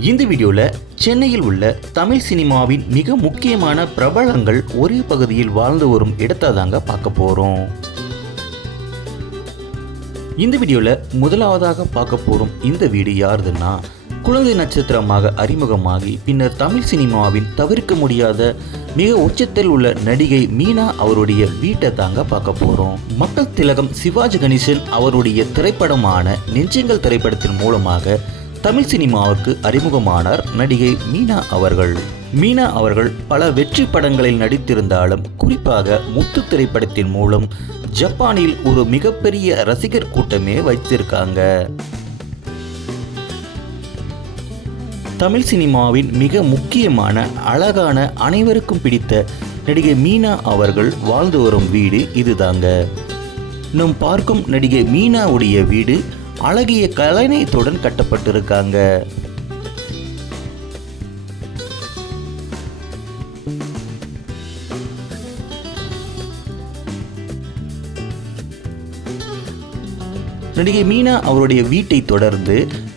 இந்த வீடியோவில் சென்னையில் உள்ள தமிழ் சினிமாவின் மிக முக்கியமான பிரபலங்கள் ஒரே பகுதியில் வாழ்ந்து வரும் இடத்தை தாங்க பார்க்க போகிறோம் இந்த வீடியோவில் முதலாவதாக பார்க்க போகிறோம் இந்த வீடு யாருதுன்னா குழந்தை நட்சத்திரமாக அறிமுகமாகி பின்னர் தமிழ் சினிமாவின் தவிர்க்க முடியாத மிக உச்சத்தில் உள்ள நடிகை மீனா அவருடைய வீட்டை தாங்க பார்க்க போகிறோம் மக்கள் திலகம் சிவாஜி கணேசன் அவருடைய திரைப்படமான நெஞ்சங்கள் திரைப்படத்தின் மூலமாக தமிழ் சினிமாவுக்கு அறிமுகமானார் நடிகை மீனா அவர்கள். மீனா அவர்கள் பல வெற்றி படங்களில் நடித்திருந்தாலும் குறிப்பாக முத்து திரைப்படத்தின் மூலம் ஜப்பானில் ஒரு மிகப்பெரிய ரசிகர் கூட்டமே வைத்திருக்காங்க. தமிழ் சினிமாவின் மிக முக்கியமான அழகான அனைவருக்கும் பிடித்த நடிகை மீனா அவர்கள் வாழ்ந்து வரும் வீடு இதுதாங்க. நம் பார்க்கும் நடிகை மீனாவுடைய வீடு அழகிய கலைநயத்துடன் கட்டப்பட்டிருக்காங்க. நடிகை மீனா அவருடைய வீட்டை தொடர்ந்து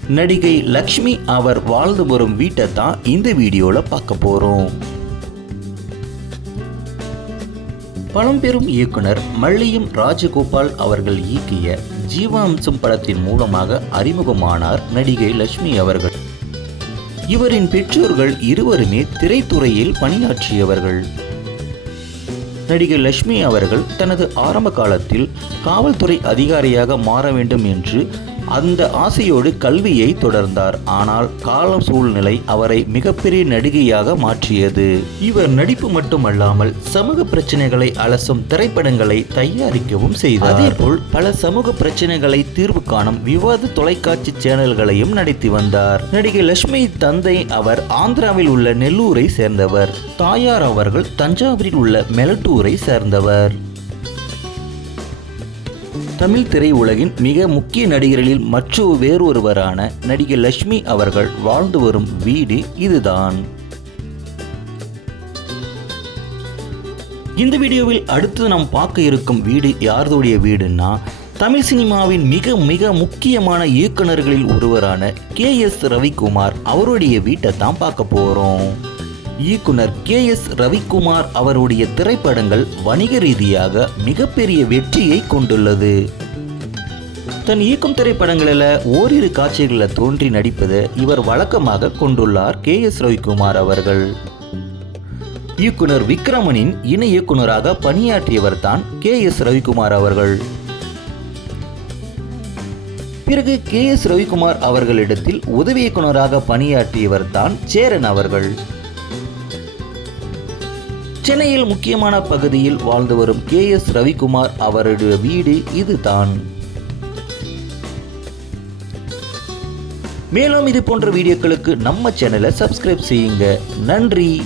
நடிகை லக்ஷ்மி அவர் வாழ்ந்து வரும் வீட்டை தான் இந்த வீடியோவில் பார்க்க போகிறோம் பழம்பெரும் இயக்குனர் மல்லியம் ராஜகோபால் அவர்கள் இயக்கிய ஜீவாம்சம் படத்தின் மூலமாக அறிமுகமானார் நடிகை லட்சுமி அவர்கள். இவரின் பெற்றோர்கள் இருவருமே திரைத்துறையில் பணியாற்றியவர்கள். நடிகை லட்சுமி அவர்கள் தனது ஆரம்ப காலத்தில் காவல்துறை அதிகாரியாக மாற வேண்டும் என்று அந்த ஆசையோடு கல்வியை தொடர்ந்தார். ஆனால் காலம் சூழ்நிலை அவரை மிகப்பெரிய நடிகையாக மாற்றியது. இவர் நடிப்பு மட்டுமல்லாமல் சமூக பிரச்சனைகளை அலசும் திரைப்படங்களை தயாரிக்கவும் செய்தார். அதேபோல் பல சமூக பிரச்சனைகளை தீர்வு காணும் விவாத தொலைக்காட்சி சேனல்களையும் நடத்தி வந்தார். நடிகை லட்சுமி தந்தை அவர் ஆந்திராவில் உள்ள நெல்லூரை சேர்ந்தவர். தாயார் அவர்கள் தஞ்சாவூரில் உள்ள மெலட்டூரை சேர்ந்தவர். தமிழ் திரையுலகின் மிக முக்கிய நடிகர்களில் மற்றொரு வேறொருவரான நடிகை லட்சுமி அவர்கள் வாழ்ந்து வரும் வீடு இதுதான். இந்த வீடியோவில் அடுத்து நாம் பார்க்க இருக்கும் வீடு யாருடைய வீடுன்னா தமிழ் சினிமாவின் மிக மிக முக்கியமான இயக்குனர்களில் ஒருவரான கே எஸ் ரவிக்குமார் அவருடைய வீட்டை தான் பார்க்க போகிறோம் இயக்குனர் கே எஸ் ரவிக்குமார் அவருடைய திரைப்படங்கள் வணிக ரீதியாக மிகப்பெரிய வெற்றியை கொண்டுள்ளது. தன் இயக்கும் திரைப்படங்களில் ஓரிரு காட்சிகளில் தோன்றி நடிப்பது இவர் வழக்கமாக கொண்டுள்ளார் கே எஸ் ரவிக்குமார் அவர்கள். இயக்குனர் விக்ரமனின் இணை இயக்குனராக பணியாற்றியவர் தான் கே எஸ் ரவிக்குமார் அவர்கள். பிறகு கே எஸ் ரவிக்குமார் அவர்களிடத்தில் உதவி இயக்குனராக பணியாற்றியவர் தான் சேரன் அவர்கள். சென்னையில் முக்கியமான பகுதியில் வாழ்ந்து வரும் கே எஸ் ரவிக்குமார் அவருடைய வீடு இதுதான். மேலும் இது போன்ற வீடியோக்களுக்கு நம்ம சேனலை சப்ஸ்கிரைப் செய்யுங்க. நன்றி.